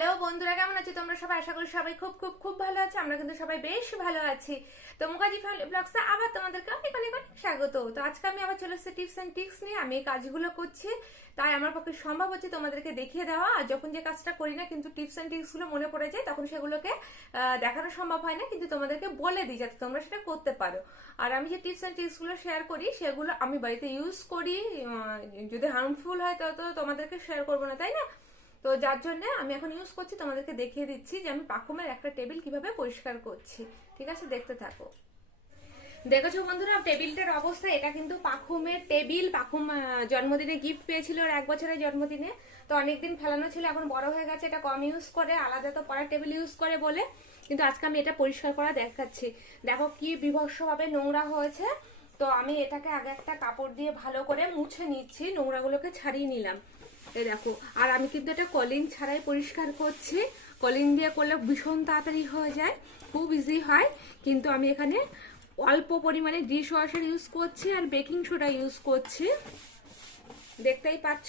Hello বন্ধুরা, কেমন আছো তোমরা সবাই? আশা করি সবাই খুব খুব খুব ভালো আছে। আমরা কিন্তু সবাই বেশ ভালো আছি। তো মুখার্জি ফ্যামিলি ব্লগসে আবার তোমাদেরকে অনেক অনেক অনেক স্বাগত। তো আজকে আমি আবার চলে এসেছি টিপস এন্ড ট্রিক্স নিয়ে। আমি এই কাজগুলো করছি, তাই আমার পক্ষে সম্ভব হচ্ছে তোমাদেরকে দেখিয়ে দেওয়া। আর যখন যে কাজটা করি না কিন্তু টিপস এন্ড ট্রিক্স গুলো মনে পড়ে যায়, তখন সেগুলোকে দেখানো সম্ভব হয় না, কিন্তু তোমাদেরকে বলে দিই যাতে তোমরা সেটা করতে পারো। আর আমি যে টিপস এন্ড ট্রিক্স গুলো শেয়ার করি সেগুলো আমি বাড়িতে ইউজ করি। যদি হার্মফুল হয় তত তোমাদেরকে শেয়ার করবো না, তাই না? তো যার জন্য আমি এখন ইউজ করছি, তোমাদেরকে দেখিয়ে দিচ্ছি যে আমি পাখুমের একটা টেবিল কিভাবে পরিষ্কার করছি। ঠিক আছে, দেখতে থাকো। দেখেছো বন্ধুরা টেবিলটার অবস্থা? এটা কিন্তু পাখুমের টেবিল। পাখুম জন্মদিনে গিফট পেয়েছিল ওর 1 বছরের জন্মদিনে। তো অনেকদিন ফেলানো ছিল, এখন বড় হয়ে গেছে, এটা কম ইউজ করে, আলাদা তো পড়ার টেবিল ইউজ করে বলে। কিন্তু আজকে আমি এটা পরিষ্কার করা দেখাচ্ছি। দেখো কি বিভৎসভাবে নোংরা হয়েছে। তো আমি এটাকে আগে একটা কাপড় দিয়ে ভালো করে মুছে নিচ্ছি, নোংরাগুলোকে ছাড়িয়ে নিলাম। এই দেখো, আর আমি কিন্তু এটা কলিং ছাড়াই পরিষ্কার করছি। কলিং দিয়ে করলে ভীষণ তাড়াতাড়ি হয়ে যায়, খুব ইজি হয়। কিন্তু আমি এখানে অল্প পরিমাণে ডিশ ওয়াশার ইউজ করছি আর বেকিং সোডা ইউজ করছি। দেখতেই পাচ্ছ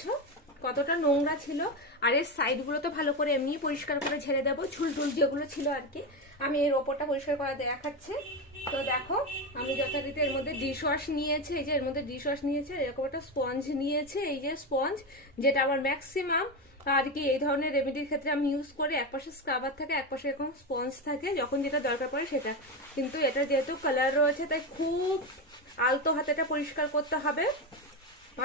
কতটা নোংরা ছিল। আর এর সাইডগুলো তো ভালো করে এমনি পরিষ্কার করে ঝেড়ে দেবো, ঝুল ঝুল যেগুলো ছিল আর কি। আমি এর ওপরটা পরিষ্কার করে দেখাচ্ছি। তো দেখো, আমি যথারীতি এর মধ্যে ডিশ ওয়াশ নিয়েছি, এই যে এর মধ্যে ডিশ ওয়াশ নিয়েছে, এরকম একটা স্পঞ্জ নিয়েছে, এই যে স্পঞ্জ, যেটা আমার ম্যাক্সিমাম আর কি এই ধরনের রেমেডির ক্ষেত্রে আমি ইউজ করি। একপাশে স্ক্রাবার থাকে, একপাশে এরকম স্পঞ্জ থাকে, যখন যেটা দরকার পড়ে সেটা। কিন্তু এটা যেহেতু কালার রয়েছে তাই খুব আলতো হাতে এটা পরিষ্কার করতে হবে।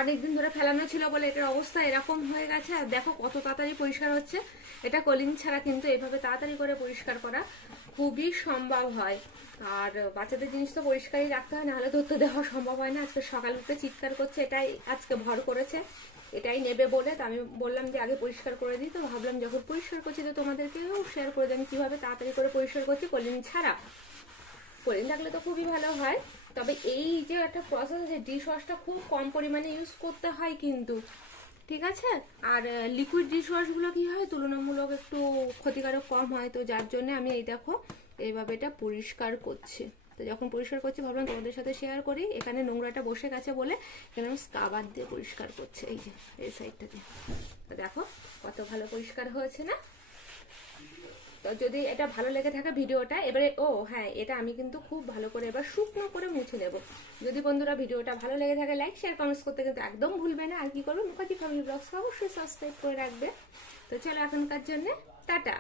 অনেকদিন ধরে ফেলানো ছিল বলে এটার অবস্থা এরকম হয়ে গেছে। আর দেখো কত তাড়াতাড়ি পরিষ্কার হচ্ছে। এটা কলিং ছাড়া কিন্তু এভাবে তাড়াতাড়ি করে পরিষ্কার করা খুবই সম্ভব হয়। আর বাচ্চাদের জিনিস তো পরিষ্কারই রাখতে হয়, নাহলে ধরতে দেওয়া সম্ভব হয় না। আজকে সকাল উঠে চিৎকার করছে, এটাই আজকে ভর করেছে, এটাই নেবে বলে। তো আমি বললাম যে আগে পরিষ্কার করে দিই। তো ভাবলাম যখন পরিষ্কার করছি তো তোমাদেরকেও শেয়ার করে দিই আমি কিভাবে তাড়াতাড়ি করে পরিষ্কার করছি কলিং ছাড়া। কলিং থাকলে তো খুবই ভালো হয়। তবে এই যে একটা প্রসেস, যে ডিশ ওয়াশটা খুব কম পরিমাণে ইউজ করতে হয় কিন্তু, ঠিক আছে। আর লিকুইড ডিশ ওয়াশগুলো কি হয় তুলনামূলক একটু ক্ষতিকারক কম হয়। তো যার জন্য আমি এই দেখো এইভাবে এটা পরিষ্কার করছি। তো যখন পরিষ্কার করছি ভাবলাম তোমাদের সাথে শেয়ার করি। এখানে নোংরাটা বসে গেছে বলে এখানে আমি স্ক্রাবার দিয়ে পরিষ্কার করছি, এই যে এই সাইডটা দিয়ে। তো দেখো কত ভালো পরিষ্কার হয়েছে না? তো যদি এটা ভালো লেগে থাকে ভিডিওটা, এবারে হ্যাঁ, এটা আমি কিন্তু খুব ভালো করে এবার শুকনো করে মুছে নেব। যদি বন্ধুরা ভিডিওটা ভালো লেগে থাকে লাইক শেয়ার কমেন্টস করতে কিন্তু একদম ভুলবে না। আর কি করবে, মুখার্জি ফ্যামিলি ব্লগস অবশ্যই সাবস্ক্রাইব করে রাখবে। তো চলো এখনকার জন্য টাটা।